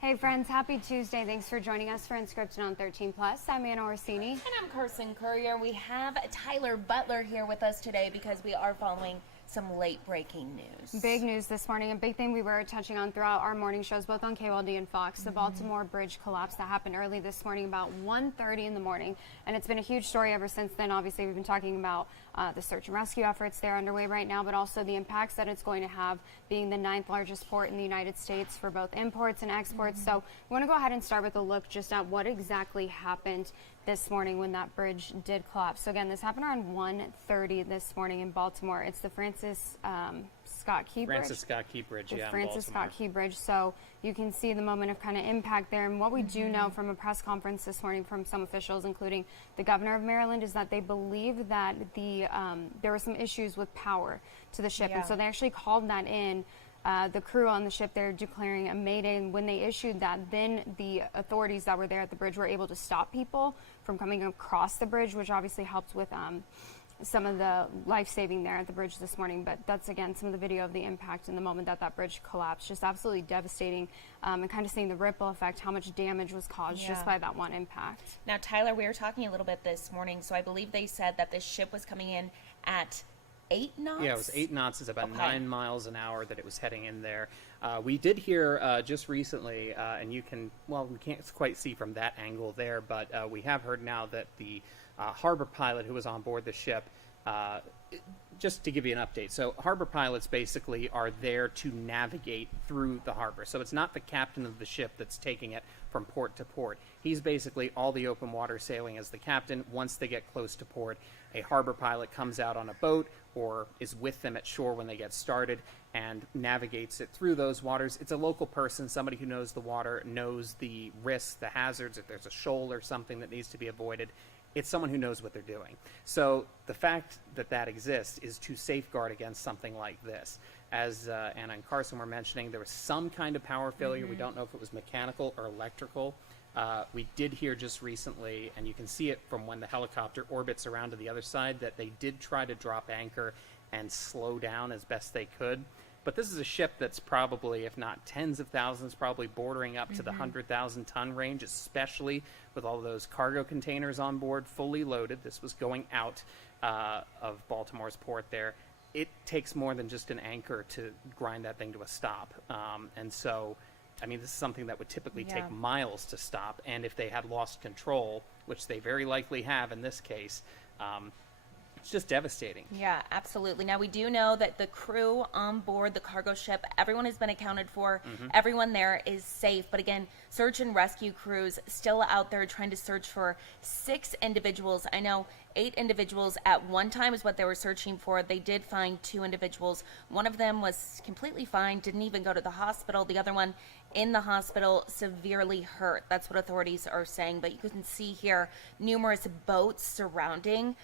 Hey friends, happy Tuesday. Thanks for joining us for Unscripted on 13 Plus. I'm Anna Orsini. And I'm Carson Courier. We have Tyler Butler here with us today because we are following some late breaking news. Big news this morning, a big thing we were touching on throughout our morning shows, both on KOLD and Fox, the Baltimore bridge collapse that happened early this morning about 1:30 in the morning. And it's been a huge story ever since then. Obviously, we've been talking about the search and rescue efforts that are underway right now, but also the impacts that it's going to have being the 9th largest port in the United States for both imports and exports. So we want to go ahead and start with a look just at what exactly happened this morning when that bridge did collapse. So again, this happened around 1:30 this morning in Baltimore. It's the Francis Scott Key Bridge. Francis Scott Key Bridge, yeah, Francis in Baltimore. Scott Key Bridge. So you can see the moment of kind of impact there. And what we do know from a press conference this morning from some officials, including the governor of Maryland, is that they believe that there were some issues with power to the ship. And so they actually called that in. The crew on the ship, they're declaring a mayday, and when they issued that, then the authorities that were there at the bridge were able to stop people from coming across the bridge, which obviously helped with some of the life-saving there at the bridge this morning. But that's, again, some of the video of the impact in the moment that that bridge collapsed. Just absolutely devastating, and kind of seeing the ripple effect, how much damage was caused just by that one impact. Now, Tyler, we were talking a little bit this morning, so I believe they said that this ship was coming in at 8 knots? Yeah, it was 8 knots. It's about 9 miles an hour that it was heading in there. We did hear just recently, and you can, well, we can't quite see from that angle there, but we have heard now that the harbor pilot who was on board the ship, just to give you an update. So harbor pilots basically are there to navigate through the harbor. So it's not the captain of the ship that's taking it from port to port. He's basically all the open water sailing as the captain. Once they get close to port, a harbor pilot comes out on a boat or is with them at shore when they get started and navigates it through those waters. It's a local person, somebody who knows the water, knows the risks, the hazards, if there's a shoal or something that needs to be avoided. It's someone who knows what they're doing. So the fact that that exists is to safeguard against something like this. As Anna and Carson were mentioning, there was some kind of power failure. We don't know if it was mechanical or electrical. We did hear just recently, and you can see it from when the helicopter orbits around to the other side, that they did try to drop anchor and slow down as best they could. But this is a ship that's probably, if not tens of thousands, probably bordering up to the 100,000 ton range, especially with all those cargo containers on board, fully loaded. This was going out of Baltimore's port there. It takes more than just an anchor to grind that thing to a stop. And so, I mean, this is something that would typically take miles to stop. And if they had lost control, which they very likely have in this case, it's just devastating. Yeah, absolutely. Now, we do know that the crew on board the cargo ship, everyone has been accounted for. Everyone there is safe. But again, search and rescue crews still out there trying to search for 6 individuals. I know 8 individuals at one time is what they were searching for. They did find 2 individuals. One of them was completely fine, didn't even go to the hospital. The other one in the hospital, severely hurt. That's what authorities are saying. But you can see here numerous boats surrounding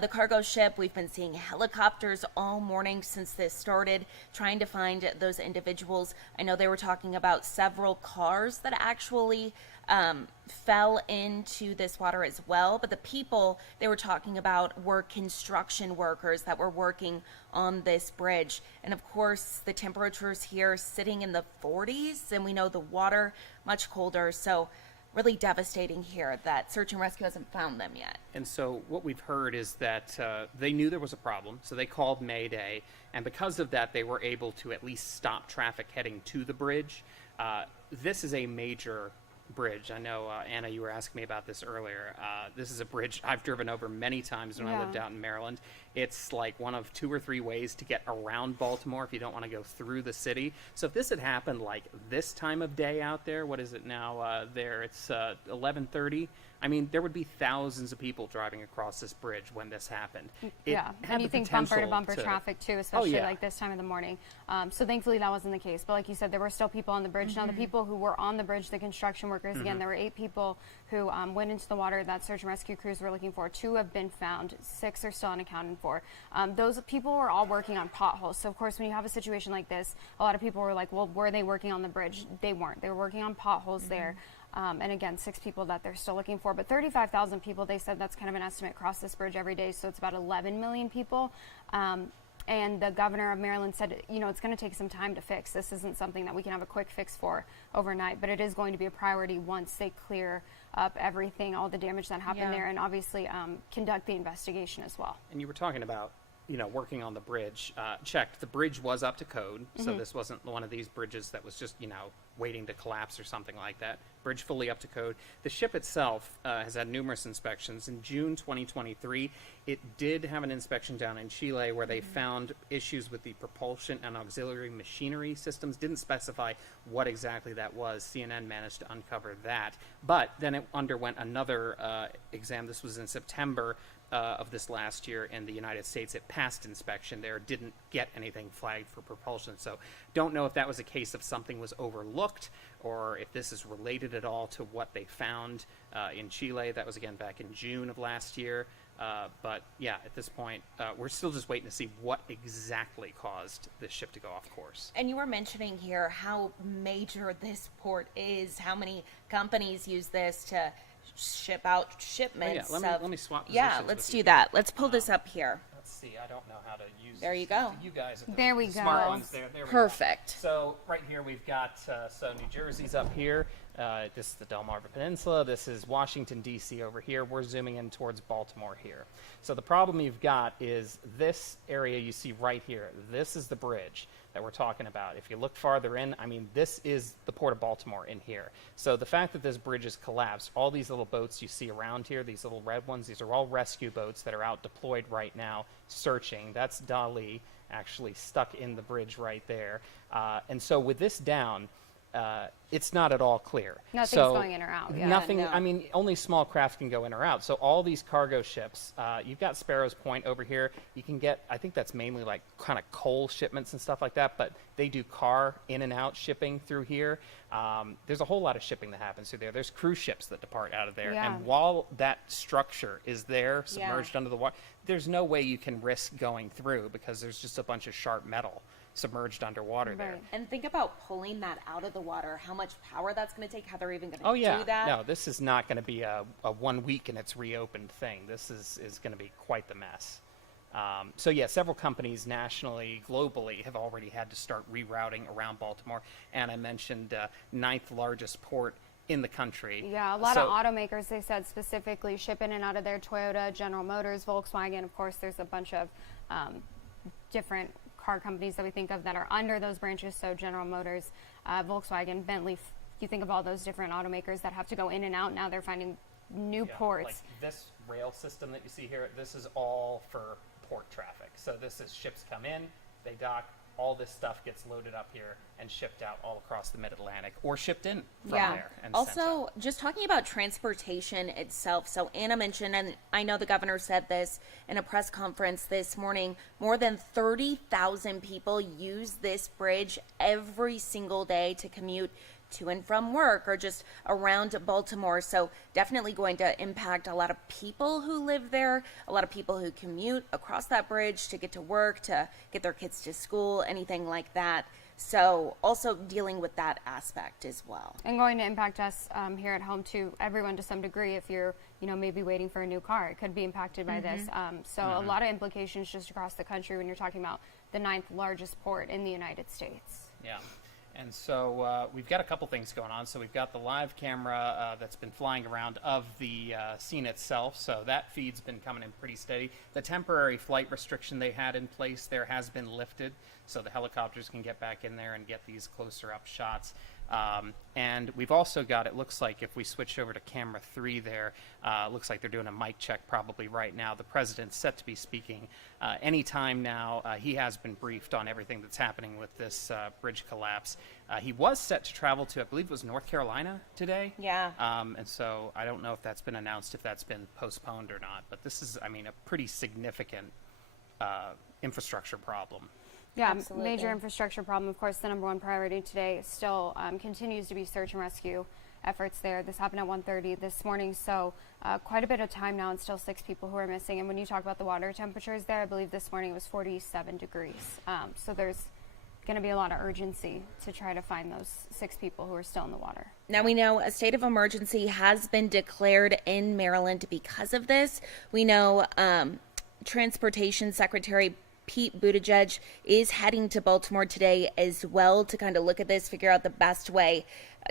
the cargo ship. We've been seeing helicopters all morning since this started, trying to find those individuals. I know they were talking about several cars that actually fell into this water as well. But the people they were talking about were construction workers that were working on this bridge. And of course, the temperatures here sitting in the 40s, and we know the water much colder. So really devastating here that search and rescue hasn't found them yet. And so what we've heard is that they knew there was a problem, so they called Mayday, and because of that, they were able to at least stop traffic heading to the bridge. This is a major bridge. I know, Anna, you were asking me about this earlier. This is a bridge I've driven over many times when I lived out in Maryland. It's like one of 2 or 3 ways to get around Baltimore if you don't want to go through the city. So if this had happened like this time of day out there, what is it now there? It's 11:30. I mean, there would be thousands of people driving across this bridge when this happened. And you think bumper to bumper traffic too, especially like this time of the morning. So thankfully that wasn't the case. But like you said, there were still people on the bridge. Now the people who were on the bridge, the construction workers, again, there were 8 people who went into the water that search and rescue crews were looking for. 2 have been found. 6 are still unaccounted for. Those people were all working on potholes. So of course, when you have a situation like this, a lot of people were like, well, were they working on the bridge? They weren't. They were working on potholes there. And again, 6 people that they're still looking for. But 35,000 people, they said that's kind of an estimate, cross this bridge every day. So it's about 11 million people. And the governor of Maryland said, it's going to take some time to fix. This isn't something that we can have a quick fix for overnight, but it is going to be a priority once they clear up everything, all the damage that happened there, and obviously conduct the investigation as well. And you were talking about, working on the bridge. Checked. The bridge was up to code, so this wasn't one of these bridges that was just, waiting to collapse or something like that. Bridge fully up to code. The ship itself has had numerous inspections. In June 2023, it did have an inspection down in Chile where they found issues with the propulsion and auxiliary machinery systems. Didn't specify what exactly that was. CNN managed to uncover that. But then it underwent another exam. This was in September of this last year in the United States. It passed inspection there, didn't get anything flagged for propulsion. So don't know if that was a case of something was overlooked or if this is related at all to what they found in Chile. That was again back in June of last year. But yeah, at this point, we're still just waiting to see what exactly caused this ship to go off course. And you were mentioning here how major this port is, how many companies use this to ship out shipments. Oh, yeah. Let me swap positions. Yeah, let's do that. Let's pull this up here. Let's see. I don't know how to use. There you go. You guys. Are There we smart go. Ones there. There we Perfect. Go. So right here we've got New Jersey's up here. This is the Delmarva Peninsula. This is Washington D.C. over here. We're zooming in towards Baltimore here. So the problem you've got is this area you see right here. This is the bridge that we're talking about. If you look farther in, this is the Port of Baltimore in here. So the fact that this bridge is collapsed, all these little boats you see around here, these little red ones, these are all rescue boats that are out deployed right now searching. That's Dali actually stuck in the bridge right there. And so with this down, it's not at all clear. Nothing's going in or out. Yeah. Nothing. No. Only small craft can go in or out. So all these cargo ships, you've got Sparrows Point over here. You can get, I think that's mainly like kind of coal shipments and stuff like that, but they do car in and out shipping through here. There's a whole lot of shipping that happens through there. There's cruise ships that depart out of there. Yeah. And while that structure is there, submerged under the water, there's no way you can risk going through because there's just a bunch of sharp metal submerged underwater there. Right. And think about pulling that out of the water, how much power that's going to take, how they're even going to do that. No, this is not going to be a 1 week and it's reopened thing. This is going to be quite the mess. So yeah, several companies nationally, globally, have already had to start rerouting around Baltimore. And I mentioned 9th largest port in the country. Yeah, a lot of automakers, they said specifically, ship in and out of there. Toyota, General Motors, Volkswagen. Of course, there's a bunch of different car companies that we think of that are under those branches. So General Motors, Volkswagen, Bentley. You think of all those different automakers that have to go in and out. Now they're finding new ports. Like this rail system that you see here, this is all for port traffic. So this is ships come in, they dock, all this stuff gets loaded up here and shipped out all across the mid-Atlantic or shipped in from there. And sent Also, out. just talking about transportation itself. So Anna mentioned, and I know the governor said this in a press conference this morning, more than 30,000 people use this bridge every single day to commute to and from work or just around Baltimore. So definitely going to impact a lot of people who live there, a lot of people who commute across that bridge to get to work, to get their kids to school, anything like that. So also dealing with that aspect as well. And going to impact us here at home too, everyone to some degree. If you're, maybe waiting for a new car, it could be impacted by this. So a lot of implications just across the country when you're talking about the 9th largest port in the United States. Yeah. And so we've got a couple things going on. So we've got the live camera that's been flying around of the scene itself. So that feed's been coming in pretty steady. The temporary flight restriction they had in place there has been lifted. So the helicopters can get back in there and get these closer up shots. And we've also got, it looks like if we switch over to camera 3 there, looks like they're doing a mic check probably right now. The president's set to be speaking anytime now. He has been briefed on everything that's happening with this bridge collapse. He was set to travel to, I believe it was North Carolina today. Yeah. And so I don't know if that's been announced, if that's been postponed or not. But this is, a pretty significant infrastructure problem. Yeah, Absolutely. major infrastructure problem. Of course, the number one priority today still continues to be search and rescue efforts there. This happened at 1:30 this morning, so quite a bit of time now and still 6 people who are missing. And when you talk about the water temperatures there, I believe this morning it was 47 degrees. So there's going to be a lot of urgency to try to find those 6 people who are still in the water. Now we know a state of emergency has been declared in Maryland because of this. We know Transportation Secretary Pete Buttigieg is heading to Baltimore today as well to kind of look at this, figure out the best way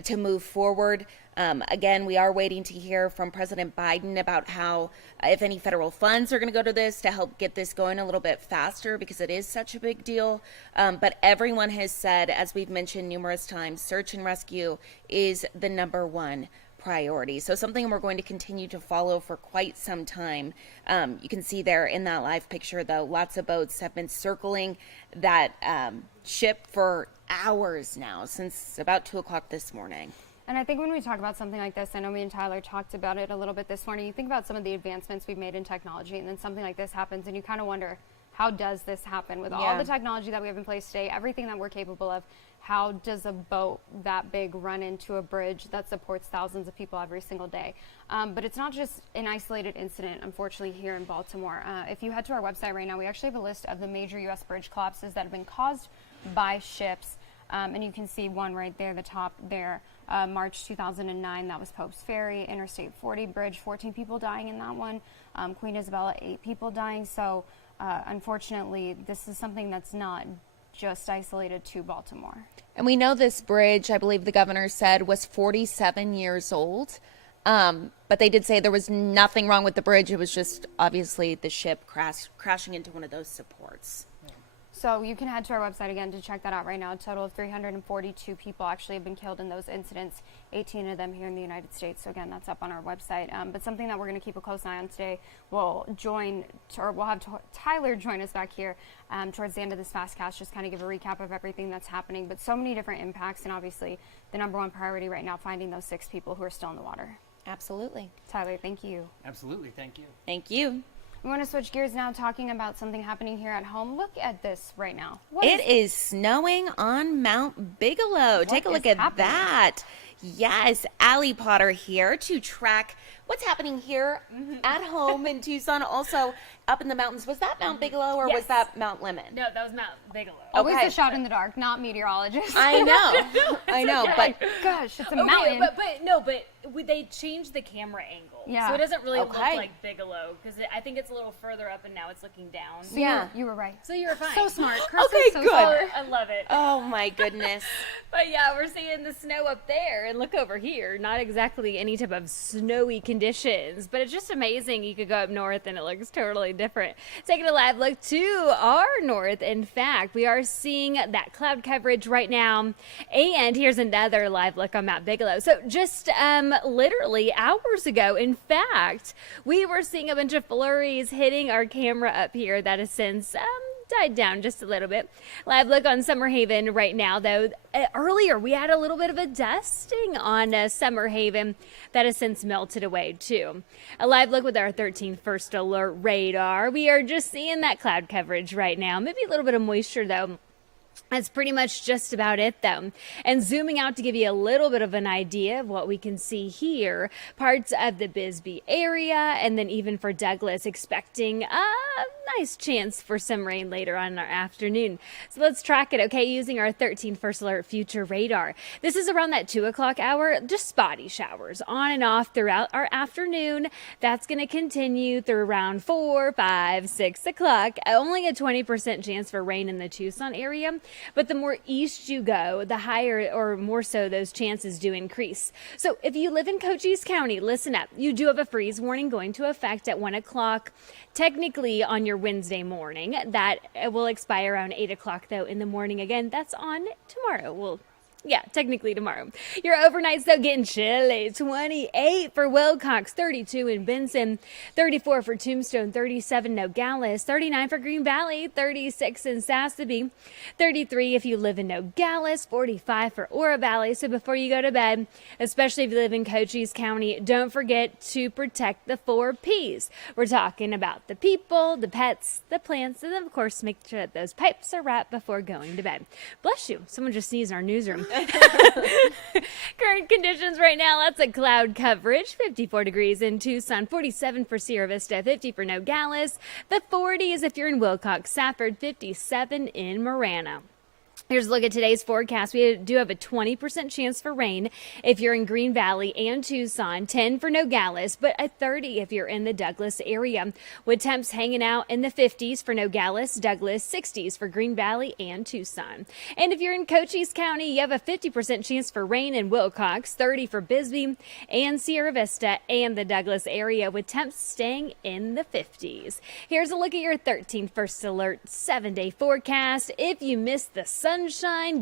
to move forward. Again, we are waiting to hear from President Biden about how, if any federal funds are going to go to this to help get this going a little bit faster, because it is such a big deal. But everyone has said, as we've mentioned numerous times, search and rescue is the number one priority. So something we're going to continue to follow for quite some time. You can see there in that live picture, though, lots of boats have been circling that ship for hours now, since about 2 o'clock this morning. And I think when we talk about something like this, I know me and Tyler talked about it a little bit this morning. You think about some of the advancements we've made in technology, and then something like this happens, and you kind of wonder, how does this happen? With all the technology that we have in place today, everything that we're capable of, how does a boat that big run into a bridge that supports thousands of people every single day? But it's not just an isolated incident, unfortunately, here in Baltimore. If you head to our website right now, we actually have a list of the major U.S. bridge collapses that have been caused by ships. And you can see one right there, the top there, March 2009, that was Pope's Ferry, Interstate 40 bridge, 14 people dying in that one. Queen Isabella, 8 people dying. So unfortunately, this is something that's not just isolated to Baltimore. And we know this bridge, I believe the governor said, was 47 years old. But they did say there was nothing wrong with the bridge. It was just obviously the ship crashing into one of those supports. So you can head to our website again to check that out right now. A total of 342 people actually have been killed in those incidents, 18 of them here in the United States. So again, that's up on our website. But something that we're going to keep a close eye on today, we'll have Tyler join us back here towards the end of this Fastcast, just kind of give a recap of everything that's happening. But so many different impacts, and obviously the number one priority right now, finding those 6 people who are still in the water. Absolutely. Tyler, thank you. Absolutely, thank you. Thank you. We want to switch gears now, talking about something happening here at home. Look at this right now. It is snowing on Mount Bigelow. Take a look at that. Yes, Allie Potter here to track what's happening here at home in Tucson. Also up in the mountains. Was that Mount Bigelow or was that Mount Lemon? No, that was Mount Bigelow. Always a shot in the dark, not meteorologist. I know. I know, okay. but gosh, it's a mountain. But they changed the camera angle. Yeah. So it doesn't really look like Bigelow, because I think it's a little further up and now it's looking down. So yeah. You were right. So you were fine. So smart. Okay, so good. smart. I love it. Oh my goodness. But yeah, we're seeing the snow up there, and look over here. Not exactly any type of snowy conditions, but it's just amazing. You could go up north and it looks totally different. Taking a live look to our north. In fact, we are seeing that cloud coverage right now. And here's another live look on Mount Bigelow. So just literally hours ago, in fact, we were seeing a bunch of flurries hitting our camera up here that has since died down just a little bit. Live look on Summer Haven right now, though. Earlier, we had a little bit of a dusting on Summer Haven that has since melted away, too. A live look with our 13 first alert radar. We are just seeing that cloud coverage right now. Maybe a little bit of moisture, though. That's pretty much just about it, though. And zooming out to give you a little bit of an idea of what we can see here, parts of the Bisbee area, and then even for Douglas, expecting a nice chance for some rain later on in our afternoon. So let's track it, okay, using our 13 first alert future radar. This is around that 2 o'clock hour, just spotty showers on and off throughout our afternoon. That's going to continue through around 4, 5, 6 o'clock. Only a 20% chance for rain in the Tucson area. But the more east you go, the higher or more so those chances do increase. So if you live in Cochise County, listen up. You do have a freeze warning going to effect at 1 o'clock. Technically on your Wednesday morning. That will expire around 8 o'clock, though, in the morning. Again, that's on tomorrow. Yeah, technically tomorrow. Your overnights, though, getting chilly. 28 for Wilcox, 32 in Benson, 34 for Tombstone, 37 Nogales, 39 for Green Valley, 36 in Sassabee, 33 if you live in Nogales, 45 for Ora Valley. So before you go to bed, especially if you live in Cochise County, don't forget to protect the 4 Ps. We're talking about the people, the pets, the plants, and then, of course, make sure that those pipes are wrapped before going to bed. Bless you. Someone just sneezed in our newsroom. Current conditions right now, lots of cloud coverage. 54 degrees in Tucson, 47 for Sierra Vista, 50 for Nogales. The 40s if you're in Wilcox, Safford, 57 in Marana. Here's a look at today's forecast. We do have a 20% chance for rain if you're in Green Valley and Tucson, 10 for Nogales, but a 30 if you're in the Douglas area, with temps hanging out in the 50s for Nogales, Douglas, 60s for Green Valley and Tucson. And if you're in Cochise County, you have a 50% chance for rain in Wilcox, 30 for Bisbee and Sierra Vista and the Douglas area, with temps staying in the 50s. Here's a look at your 13 First Alert 7-day forecast. If you missed the sunshine,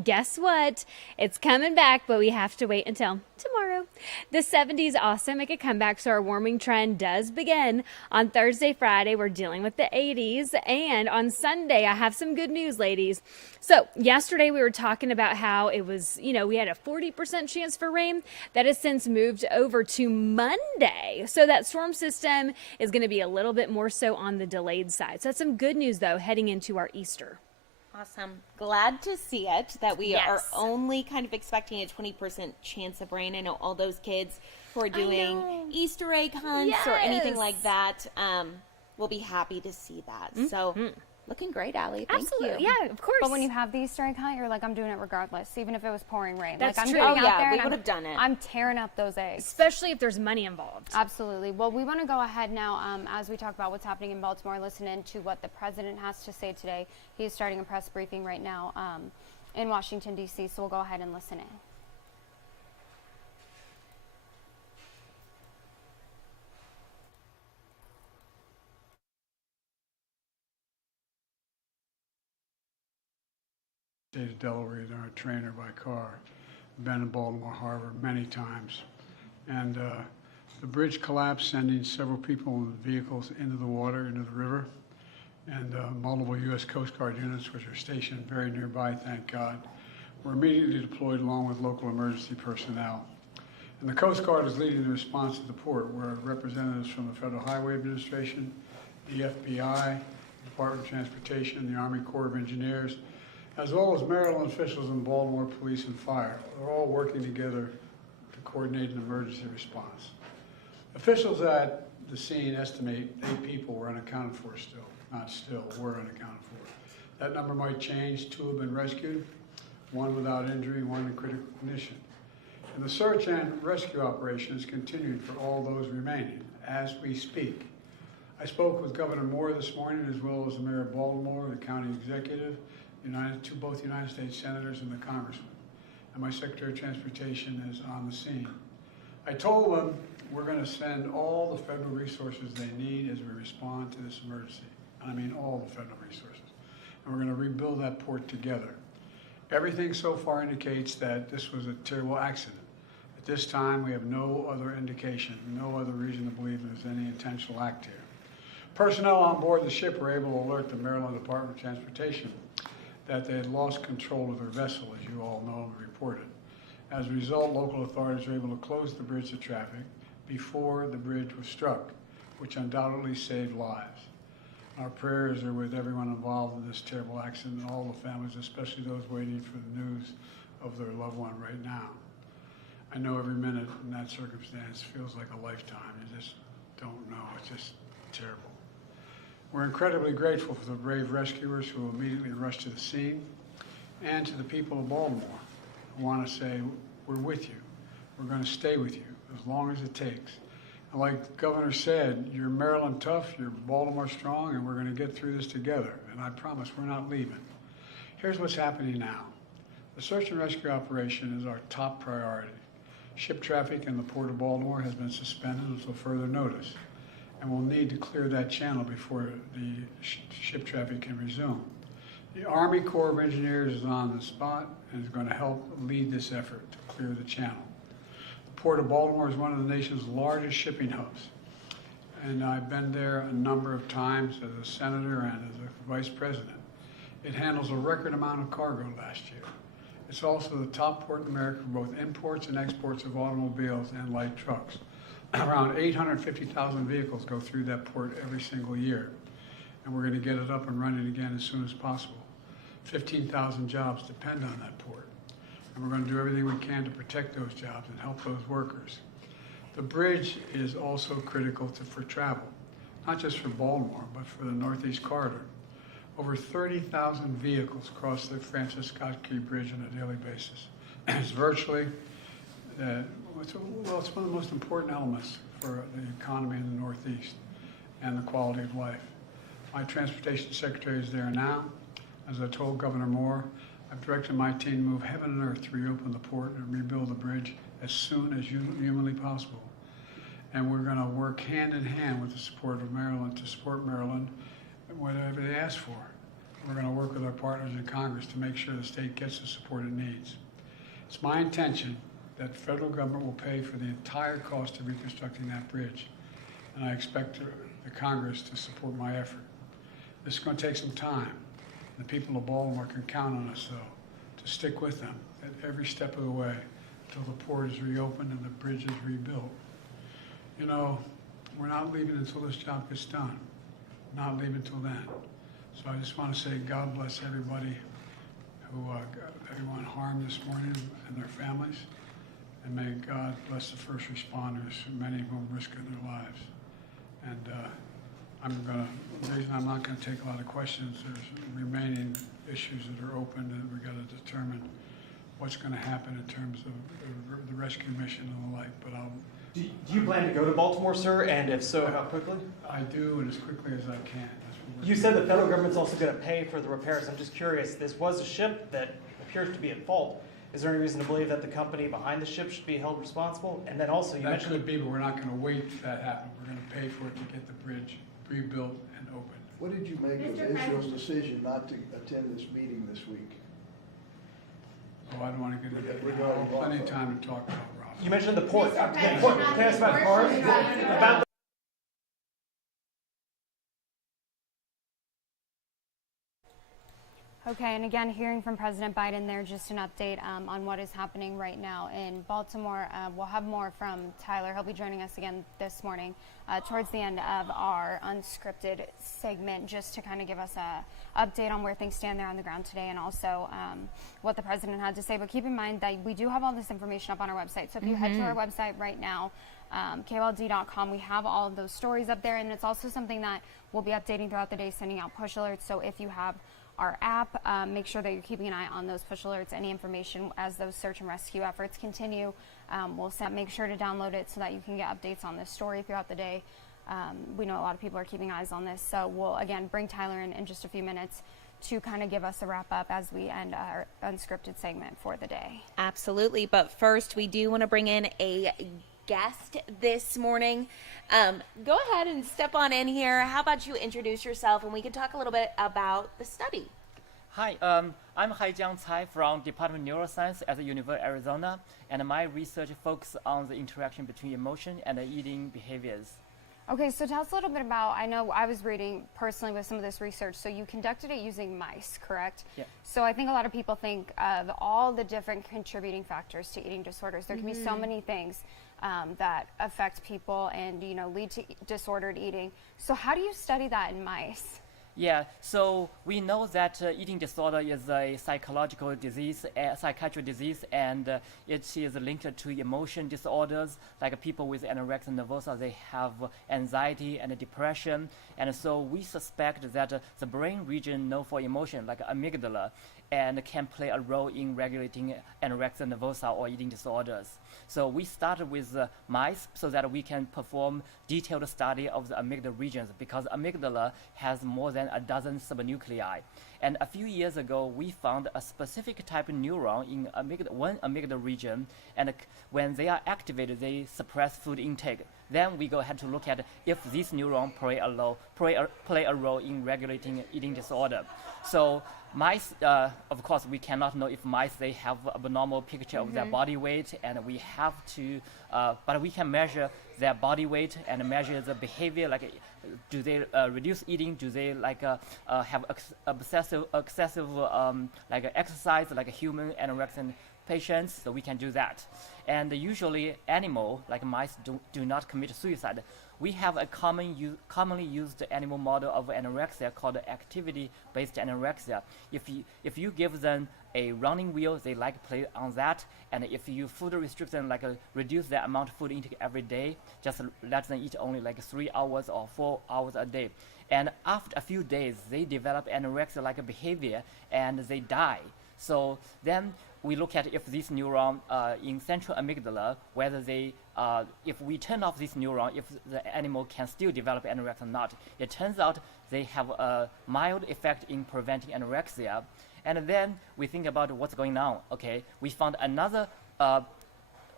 guess what? It's coming back, but we have to wait until tomorrow. The 70s also make a comeback, so our warming trend does begin. On Thursday, Friday, we're dealing with the 80s, and on Sunday, I have some good news, ladies. So yesterday, we were talking about how it was, we had a 40% chance for rain. That has since moved over to Monday. So that storm system is going to be a little bit more so on the delayed side. So that's some good news, though, heading into our Easter. Awesome. Glad to see it, that we Yes. are only kind of expecting a 20% chance of rain. I know all those kids who are doing Easter egg hunts or anything Yes. like that will be happy to see that. So, looking great, Allie. Thank Absolutely. you. Yeah, of course. But when you have the Easter egg hunt, you're like, I'm doing it regardless, even if it was pouring rain. That's like, I'm true. getting Oh, out yeah, there we and would have done it. I'm tearing up those eggs. Especially if there's money involved. Absolutely. Well, we want to go ahead now as we talk about what's happening in Baltimore, listen in to what the president has to say today. He is starting a press briefing right now in Washington, D.C., so we'll go ahead and listen in. State of Delaware, they're a trainer by car. Been in Baltimore Harbor many times. And the bridge collapsed, sending several people in vehicles into the water, into the river. And multiple U.S. Coast Guard units, which are stationed very nearby, thank God, were immediately deployed along with local emergency personnel. And the Coast Guard is leading the response to the port, where representatives from the Federal Highway Administration, the FBI, the Department of Transportation, the Army Corps of Engineers, as well as Maryland officials and Baltimore Police and Fire, are all working together to coordinate an emergency response. Officials at the scene estimate 8 people were unaccounted for still. Not still, were unaccounted for. That number might change. 2 have been rescued, 1 without injury, 1 in critical condition. And the search and rescue operation is continuing for all those remaining as we speak. I spoke with Governor Moore this morning, as well as the Mayor of Baltimore, the county executive, both United States senators and the congressman. And my Secretary of Transportation is on the scene. I told them we're going to send all the federal resources they need as we respond to this emergency. And I mean all the federal resources. And we're going to rebuild that port together. Everything so far indicates that this was a terrible accident. At this time, we have no other indication, no other reason to believe there's any intentional act here. Personnel on board the ship were able to alert the Maryland Department of Transportation that they had lost control of their vessel, as you all know and reported. As a result, local authorities were able to close the bridge to traffic before the bridge was struck, which undoubtedly saved lives. Our prayers are with everyone involved in this terrible accident and all the families, especially those waiting for the news of their loved one right now. I know every minute in that circumstance feels like a lifetime. You just don't know. It's just terrible. We're incredibly grateful for the brave rescuers who immediately rushed to the scene, and to the people of Baltimore. I want to say, we're with you. We're going to stay with you as long as it takes. And like the governor said, you're Maryland tough, you're Baltimore strong, and we're going to get through this together. And I promise we're not leaving. Here's what's happening now. The search and rescue operation is our top priority. Ship traffic in the Port of Baltimore has been suspended until further notice, and we'll need to clear that channel before the ship traffic can resume. The Army Corps of Engineers is on the spot and is going to help lead this effort to clear the channel. The Port of Baltimore is one of the nation's largest shipping hubs, and I've been there a number of times as a senator and as a vice president. It handles a record amount of cargo last year. It's also the top port in America for both imports and exports of automobiles and light trucks. Around 850,000 vehicles go through that port every single year, and we're going to get it up and running again as soon as possible. 15,000 jobs depend on that port, and we're going to do everything we can to protect those jobs and help those workers. The bridge is also critical for travel, not just for Baltimore, but for the Northeast Corridor. Over 30,000 vehicles cross the Francis Scott Key Bridge on a daily basis. It's virtually, it's one of the most important elements for the economy in the Northeast and the quality of life. My transportation secretary is there now. As I told Governor Moore, I've directed my team to move heaven and earth to reopen the port and rebuild the bridge as soon as humanly possible. And we're going to work hand in hand with the support of Maryland to support Maryland in whatever they ask for. We're going to work with our partners in Congress to make sure the state gets the support it needs. It's my intention that the federal government will pay for the entire cost of reconstructing that bridge. And I expect the Congress to support my effort. This is going to take some time. The people of Baltimore can count on us, though, to stick with them at every step of the way until the port is reopened and the bridge is rebuilt. You know, we're not leaving until this job gets done. Not leaving until then. So I just want to say God bless everybody who got everyone harmed this morning and their families. And may God bless the first responders, many of whom risking their lives. And the reason I'm not going to take a lot of questions, there's remaining issues that are open and we've got to determine what's going to happen in terms of the rescue mission and the like. But Do you plan to go to Baltimore, sir? And if so, how quickly? I do, and as quickly as I can. You said the federal government's also going to pay for the repairs. I'm just curious, this was a ship that appears to be at fault. Is there any reason to believe that the company behind the ship should be held responsible? And then also, you That mentioned... could be, but we're not going to wait for that to happen. We're going to pay for it to get the bridge rebuilt and opened. What did you make of Israel's decision not to attend this meeting this week? Oh, I don't want to get into that. Regarding Plenty of Baltimore. time to talk about Rob. You mentioned the port. Can I ask about cars? About Okay, and again, hearing from President Biden there, just an update on what is happening right now in Baltimore. We'll have more from Tyler. He'll be joining us again this morning towards the end of our unscripted segment, just to kind of give us a update on where things stand there on the ground today, and also what the president had to say. But keep in mind that we do have all this information up on our website. So if you head to our website right now, KOLD.com, we have all of those stories up there, and it's also something that we'll be updating throughout the day, sending out push alerts. So if you have our app, make sure that you're keeping an eye on those push alerts, any information as those search and rescue efforts continue. Make sure to download it so that you can get updates on this story throughout the day. We know a lot of people are keeping eyes on this, so we'll again bring Tyler in just a few minutes to kind of give us a wrap up as we end our unscripted segment for the day. Absolutely, but first we do want to bring in a guest this morning. Go ahead and step on in here. How about you introduce yourself and we can talk a little bit about the study. Hi, I'm Haijiang Cai from Department of Neuroscience at the University of Arizona, and my research focuses on the interaction between emotion and eating behaviors. Okay, so tell us a little bit about, I know I was reading personally with some of this research, so you conducted it using mice, correct? Yeah. So I think a lot of people think of all the different contributing factors to eating disorders. There can be so many things that affect people and, lead to disordered eating. So how do you study that in mice? Yeah, so we know that eating disorder is a psychological disease, psychiatric disease, and it is linked to emotion disorders. Like people with anorexia nervosa, they have anxiety and depression, and so we suspect that the brain region known for emotion, like amygdala, and can play a role in regulating anorexia nervosa or eating disorders. So we started with mice so that we can perform detailed study of the amygdala regions, because amygdala has more than a dozen subnuclei. And a few years ago, we found a specific type of neuron in one amygdala region, and when they are activated, they suppress food intake. Then we go ahead to look at if this neuron play a role in regulating eating disorder. So mice, of course, we cannot know if mice, they have abnormal picture of their body weight, and we have to, but we can measure their body weight and measure the behavior, like do they reduce eating, do they have excessive like exercise, like a human anorexic patients, so we can do that. And usually animal, like mice, do not commit suicide. We have a commonly used animal model of anorexia called activity-based anorexia. If you give them a running wheel, they like play on that. And if you food restrict them, like reduce the amount of food intake every day, just let them eat only like 3 hours or 4 hours a day. And after a few days, they develop anorexia-like behavior and they die. So then we look at if this neuron in central amygdala, whether they, if we turn off this neuron, if the animal can still develop anorexia or not. It turns out they have a mild effect in preventing anorexia. And then we think about what's going on. Okay, we found another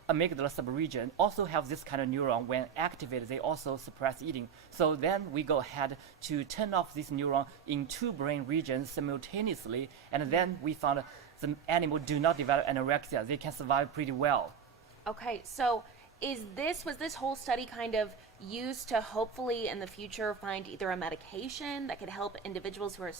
amygdala subregion also have this kind of neuron. When activated, they also suppress eating. So then we go ahead to turn off this neuron in 2 brain regions simultaneously, and then we found the animal do not develop anorexia. They can survive pretty well. Okay, so was this whole study kind of used to hopefully in the future find either a medication that could help individuals who are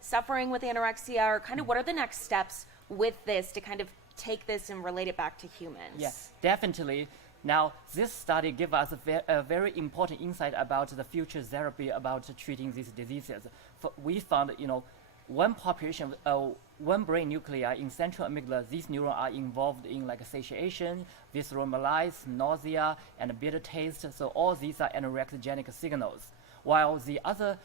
suffering with anorexia, or kind of what are the next steps with this to kind of take this and relate it back to humans? Yes, definitely. Now, this study gives us a very important insight about the future therapy about treating these diseases. We found, one population, one brain nuclei in central amygdala, these neurons are involved in like satiation, visceral malaise, nausea, and bitter taste. So all these are anorexigenic signals. While the other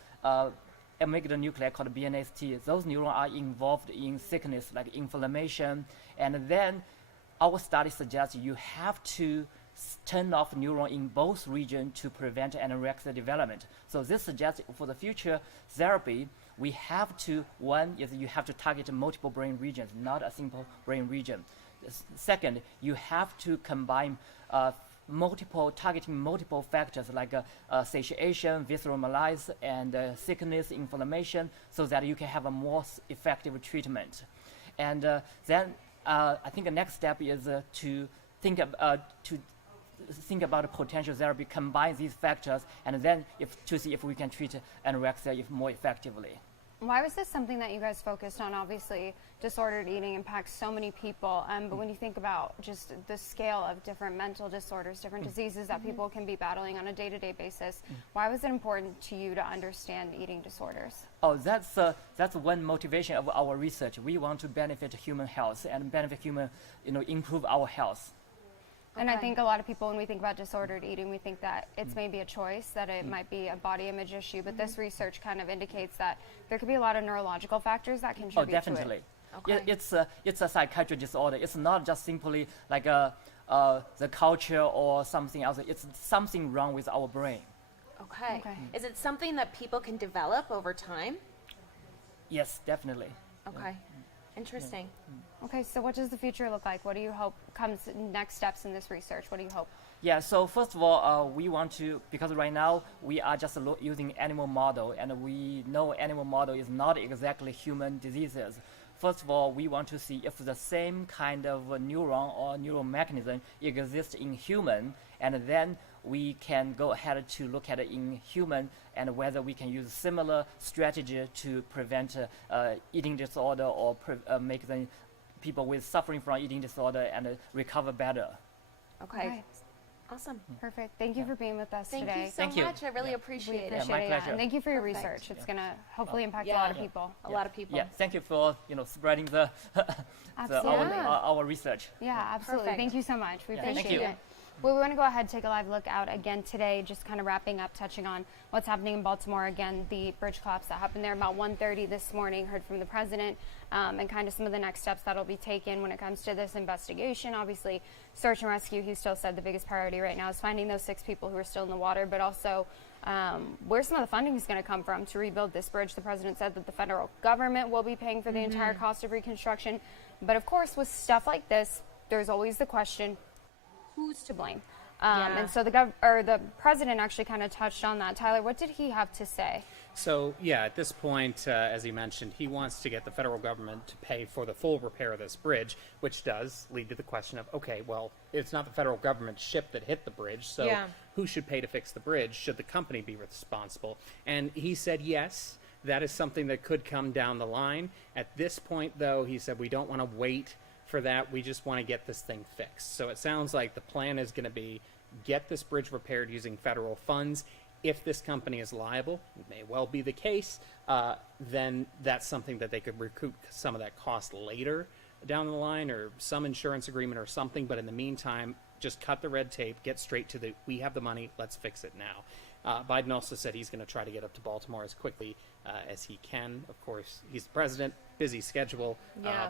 amygdala nuclei called BNST, those neurons are involved in sickness like inflammation. And then our study suggests you have to turn off neuron in both regions to prevent anorexia development. So this suggests for the future therapy, we have to, one is you have to target multiple brain regions, not a simple brain region. Second, you have to combine targeting multiple factors like satiation, visceral malaise, and sickness, inflammation, so that you can have a more effective treatment. And then I think the next step is to think about a potential therapy, combine these factors, and then to see if we can treat anorexia more effectively. Why was this something that you guys focused on? Obviously, disordered eating impacts so many people, but when you think about just the scale of different mental disorders, different diseases that people can be battling on a day-to-day basis, why was it important to you to understand eating disorders? Oh, that's one motivation of our research. We want to benefit human health and benefit human, improve our health. And I think a lot of people, when we think about disordered eating, we think that it's maybe a choice, that it might be a body image issue, but this research kind of indicates that there could be a lot of neurological factors that contribute to it. Oh, definitely. Okay. It's a psychiatric disorder. It's not just simply like the culture or something else. It's something wrong with our brain. Okay. Is it something that people can develop over time? Yes, definitely. Okay. Interesting. Okay, so what does the future look like? What do you hope comes next steps in this research? What do you hope? Yeah, so first of all, we want to, because right now we are just using animal model, and we know animal model is not exactly human diseases. First of all, we want to see if the same kind of neuron or neural mechanism exists in human, and then we can go ahead to look at it in human and whether we can use similar strategy to prevent eating disorder or make them people with suffering from eating disorder and recover better. Okay. Awesome. Perfect. Thank you for being with us Thank today. you so much. I really appreciate it. my pleasure. And thank you for your Perfect. research. It's going to hopefully impact a lot of people. A lot of people. Yeah, thank you for spreading our research. Yeah, absolutely. Perfect. Thank you so much. We appreciate thank you. it. Well, we want to go ahead and take a live look out again today, just kind of wrapping up, touching on what's happening in Baltimore. Again, the bridge collapse that happened there about 1:30 this morning, heard from the president, and kind of some of the next steps that'll be taken when it comes to this investigation. Obviously, search and rescue, he still said the biggest priority right now is finding those 6 people who are still in the water, but also where some of the funding is going to come from to rebuild this bridge. The president said that the federal government will be paying for the entire cost of reconstruction. But of course, with stuff like this, there's always the question, who's to blame? And so the president actually kind of touched on that. Tyler, what did he have to say? So, yeah, at this point, as he mentioned, he wants to get the federal government to pay for the full repair of this bridge, which does lead to the question of, okay, well, it's not the federal government's ship that hit the bridge, so who should pay to fix the bridge? Should the company be responsible? And he said yes, that is something that could come down the line. At this point, though, he said we don't want to wait for that. We just want to get this thing fixed. So it sounds like the plan is going to be get this bridge repaired using federal funds. If this company is liable, it may well be the case, then that's something that they could recoup some of that cost later down the line, or some insurance agreement or something. But in the meantime, just cut the red tape, get straight to we have the money, let's fix it now. Biden also said he's going to try to get up to Baltimore as quickly as he can. Of course, he's the president, busy schedule,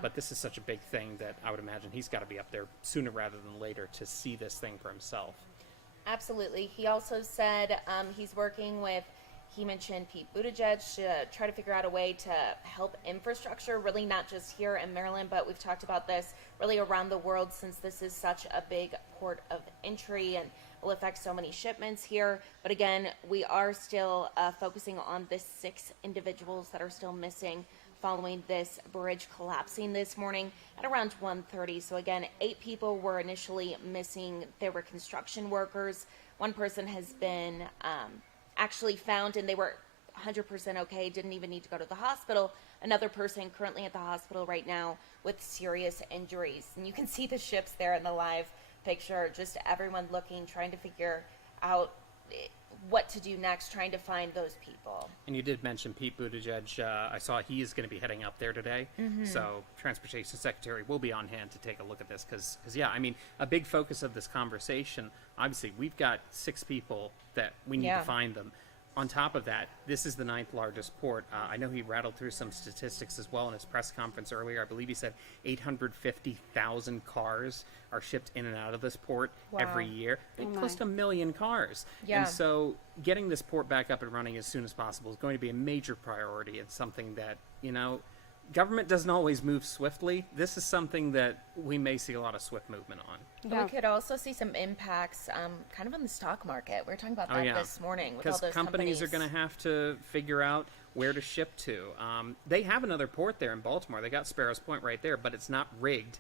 but this is such a big thing that I would imagine he's got to be up there sooner rather than later to see this thing for himself. Absolutely. He also said he's working with, he mentioned Pete Buttigieg to try to figure out a way to help infrastructure, really not just here in Maryland, but we've talked about this really around the world, since this is such a big port of entry and will affect so many shipments here. But again, we are still focusing on the 6 individuals that are still missing following this bridge collapsing this morning at around 1:30. So again, 8 people were initially missing. They were construction workers. One person has been actually found, and they were 100% okay, didn't even need to go to the hospital. Another person currently at the hospital right now with serious injuries. And you can see the ships there in the live picture, just everyone looking, trying to figure out what to do next, trying to find those people. And you did mention Pete Buttigieg. I saw he is going to be heading up there today. So Transportation Secretary will be on hand to take a look at this because, yeah, I mean, a big focus of this conversation, obviously, we've got 6 people that we need to find them. On top of that, this is the 9th largest port. I know he rattled through some statistics as well in his press conference earlier. I believe he said 850,000 cars are shipped in and out of this port every year. Close to 1 million cars. And so getting this port back up and running as soon as possible is going to be a major priority. It's something that, you know, government doesn't always move swiftly. This is something that we may see a lot of swift movement on. But we could also see some impacts kind of on the stock market. We were talking about that this morning with all those companies are going to have to figure out where to ship to. They have another port there in Baltimore. They got Sparrows Point right there, but it's not rigged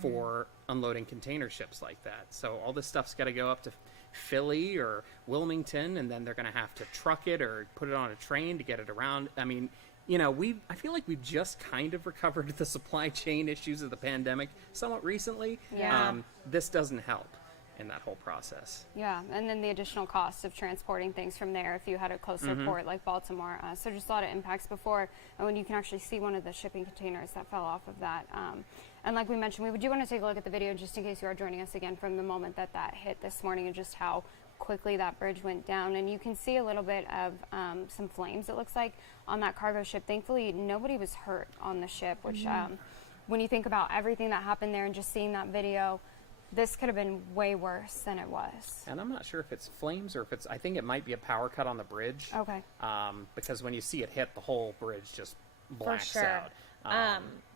for unloading container ships like that. So all this stuff's got to go up to Philly or Wilmington, and then they're going to have to truck it or put it on a train to get it around. I mean, you know, I feel like we've just kind of recovered the supply chain issues of the pandemic somewhat recently. This doesn't help in that whole process. Yeah, and then the additional cost of transporting things from there if you had a closer port like Baltimore. So just a lot of impacts before, and when you can actually see one of the shipping containers that fell off of that. And like we mentioned, we do want to take a look at the video just in case you are joining us again from the moment that hit this morning and just how quickly that bridge went down. And you can see a little bit of some flames, it looks like, on that cargo ship. Thankfully, nobody was hurt on the ship, which when you think about everything that happened there and just seeing that video, this could have been way worse than it was. And I'm not sure if it's flames or if it's, I think it might be a power cut on the bridge. Okay. Because when you see it hit, the whole bridge just blacks out.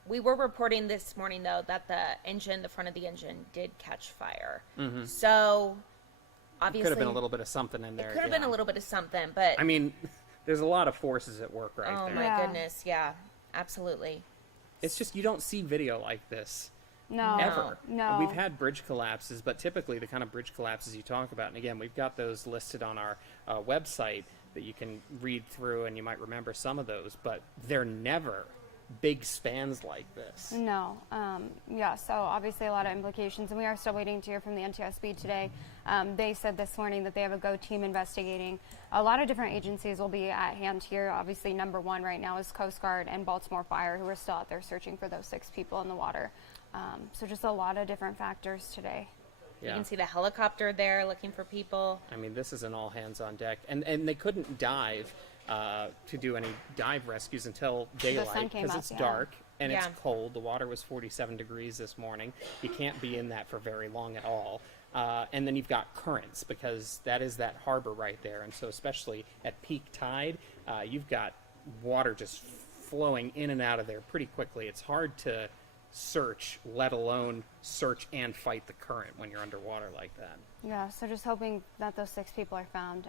We were reporting this morning, though, that the front of the engine did catch fire. So obviously, could have been a little bit of something in there. It could have been a little bit of something, but I mean, there's a lot of forces at work right there. Oh my goodness, yeah, absolutely. It's just you don't see video like this. No. Ever. No. We've had bridge collapses, but typically the kind of bridge collapses you talk about, and again, we've got those listed on our website that you can read through, and you might remember some of those, but they're never big spans like this. No. So obviously a lot of implications, and we are still waiting to hear from the NTSB today. They said this morning that they have a GO team investigating. A lot of different agencies will be at hand here. Obviously, number one right now is Coast Guard and Baltimore Fire, who are still out there searching for those 6 people in the water. So just a lot of different factors today. You can see the helicopter there looking for people. I mean, this is an all hands on deck, and they couldn't dive to do any dive rescues until daylight because it's dark and it's cold. The water was 47 degrees this morning. You can't be in that for very long at all. And then you've got currents because that is that harbor right there. And so especially at peak tide, you've got water just flowing in and out of there pretty quickly. It's hard to search, let alone search and fight the current when you're underwater like that. Yeah, so just hoping that those 6 people are found.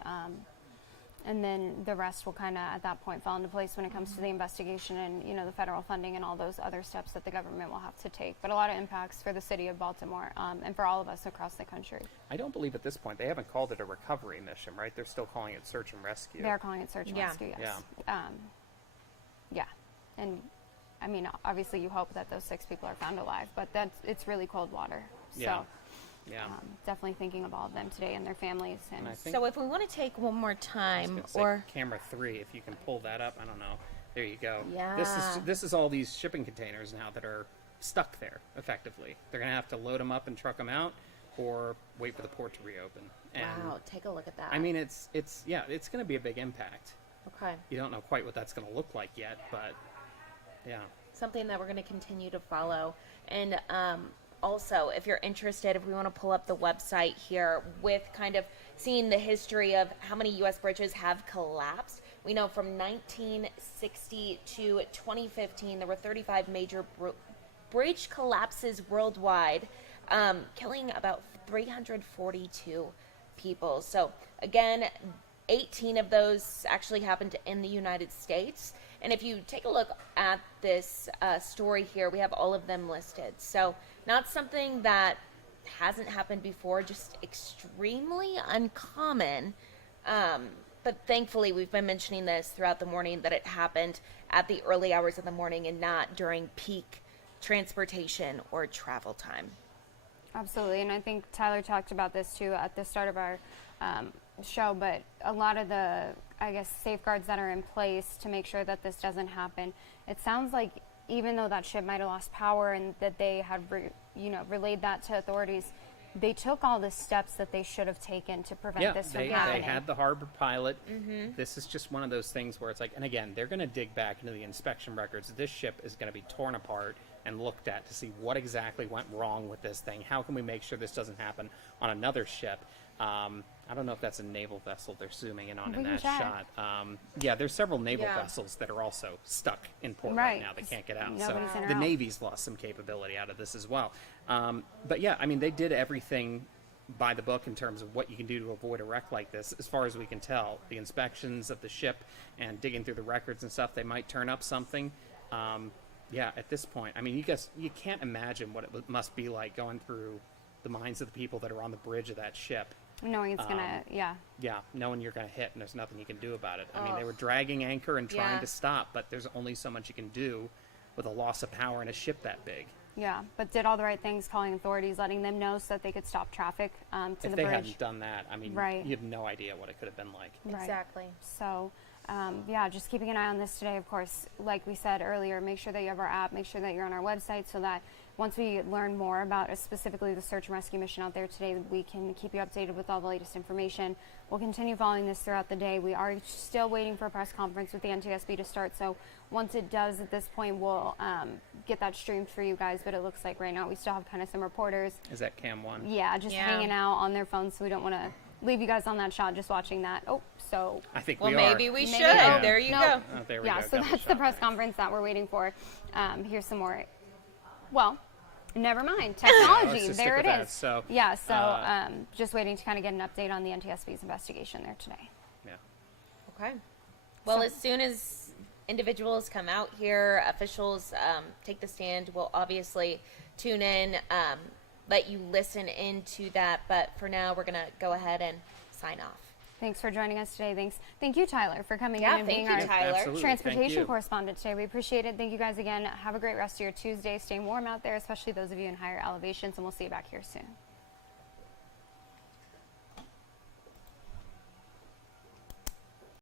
And then the rest will kind of, at that point, fall into place when it comes to the investigation and, you know, the federal funding and all those other steps that the government will have to take. But a lot of impacts for the city of Baltimore and for all of us across the country. I don't believe at this point, they haven't called it a recovery mission, right? They're still calling it search and rescue. They're calling it search and rescue, yes. And I mean, obviously you hope that those 6 people are found alive, but it's really cold water. So Yeah. Yeah. definitely thinking of all of them today and their families. And I think So if we want to take one more I was time, gonna say or camera 3, if you can pull that up. I don't know. There you go. Yeah. This is all these shipping containers now that are stuck there. Effectively, they're gonna have to load them up and truck them out, or wait for the port to reopen. And wow, take a look at that. I mean, it's gonna be a big impact. okay. You don't know quite what that's gonna look like yet, but yeah. Something that we're going to continue to follow. And also, if you're interested, if we want to pull up the website here with kind of seeing the history of how many U.S. bridges have collapsed, we know from 1960 to 2015, there were 35 major bridge collapses worldwide, killing about 342 people. So, again, 18 of those actually happened in the United States. And if you take a look at this story here, we have all of them listed. So not something that hasn't happened before, just extremely uncommon. But thankfully, we've been mentioning this throughout the morning that it happened at the early hours of the morning and not during peak transportation or travel time. Absolutely, and I think Tyler talked about this too at the start of our show, but a lot of the, I guess, safeguards that are in place to make sure that this doesn't happen, it sounds like even though that ship might have lost power and that they had relayed that to authorities, they took all the steps that they should have taken to prevent this from happening. They had the harbor pilot. Mm-hmm. This is just one of those things where it's like, and again, they're going to dig back into the inspection records. This ship is going to be torn apart and looked at to see what exactly went wrong with this thing. How can we make sure this doesn't happen on another ship? I don't know if that's a naval vessel they're zooming in on in that shot. Yeah, there's several naval vessels that are also stuck in port right now that can't get out. Nobody's so the Navy's lost some capability out of this as well. But yeah, I mean, they did everything by the book in terms of what you can do to avoid a wreck like this, as far as we can tell. The inspections of the ship and digging through the records and stuff, they might turn up something. Yeah, at this point, I mean, you can't imagine what it must be like going through the minds of the people that are on the bridge of that ship. Knowing it's gonna, yeah, knowing you're gonna hit and there's nothing you can do about it. I mean, they were dragging anchor and trying to stop, but there's only so much you can do with a loss of power in a ship that big. Yeah, but did all the right things, calling authorities, letting them know so that they could stop traffic to the bridge. If they hadn't done that, I mean, you have no idea what it could have been like. Right. Exactly. So, yeah, just keeping an eye on this today, of course. Like we said earlier, make sure that you have our app, make sure that you're on our website so that once we learn more about specifically the search and rescue mission out there today, we can keep you updated with all the latest information. We'll continue following this throughout the day. We are still waiting for a press conference with the NTSB to start, so once it does at this point, we'll get that streamed for you guys, but it looks like right now we still have kind of some reporters. Is that Cam 1? Yeah, just hanging out on their phones, so we don't want to leave you guys on that shot just watching that. So I think well, we maybe are. we should. Yeah. There you go. Oh, there we go. So that's the press conference that we're waiting for. Here's some more. Well, never mind. Technology. There it is. So, just waiting to kind of get an update on the NTSB's investigation there today. Yeah. Okay. Well, as soon as individuals come out here, officials take the stand, we'll obviously tune in, let you listen into that. But for now, we're going to go ahead and sign off. Thanks for joining us today. Thank you, Tyler, for coming in and being our transportation correspondent today. We appreciate it. Thank you guys again. Have a great rest of your Tuesday. Stay warm out there, especially those of you in higher elevations, and we'll see you back here soon.